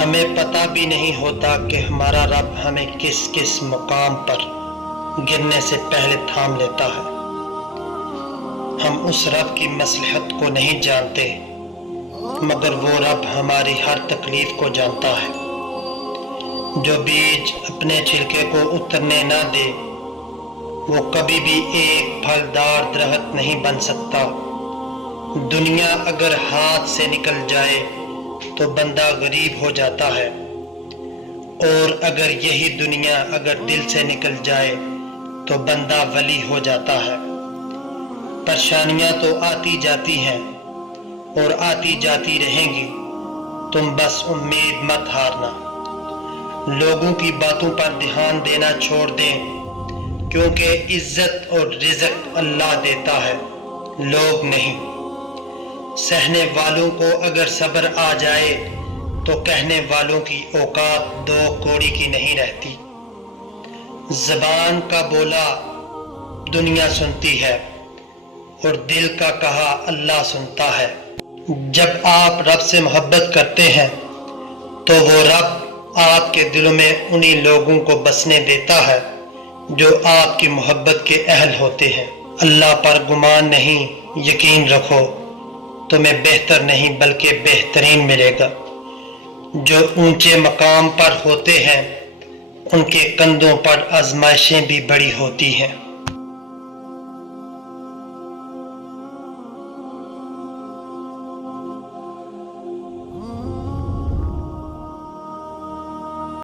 ہمیں پتہ بھی نہیں ہوتا کہ ہمارا رب ہمیں کس کس مقام پر گرنے سے پہلے تھام لیتا ہے۔ ہم اس رب کی مصلحت کو نہیں جانتے، مگر وہ رب ہماری ہر تکلیف کو جانتا ہے۔ جو بیج اپنے چھلکے کو اترنے نہ دے، وہ کبھی بھی ایک پھلدار درخت نہیں بن سکتا۔ دنیا اگر ہاتھ سے نکل جائے تو بندہ غریب ہو جاتا ہے، اور اگر یہی دنیا اگر دل سے نکل جائے تو بندہ ولی ہو جاتا ہے۔ پریشانیاں تو آتی جاتی ہیں اور آتی جاتی رہیں گی، تم بس امید مت ہارنا۔ لوگوں کی باتوں پر دھیان دینا چھوڑ دیں، کیونکہ عزت اور رزق اللہ دیتا ہے، لوگ نہیں۔ سہنے والوں کو اگر صبر آ جائے تو کہنے والوں کی اوقات دو کوڑی کی نہیں رہتی۔ زبان کا بولا دنیا سنتی ہے اور دل کا کہا اللہ سنتا ہے۔ جب آپ رب سے محبت کرتے ہیں تو وہ رب آپ کے دلوں میں انہی لوگوں کو بسنے دیتا ہے جو آپ کی محبت کے اہل ہوتے ہیں۔ اللہ پر گمان نہیں، یقین رکھو، تمہیں بہتر نہیں بلکہ بہترین ملے گا۔ جو اونچے مقام پر ہوتے ہیں ان کے کندھوں پر آزمائشیں بھی بڑی ہوتی ہیں۔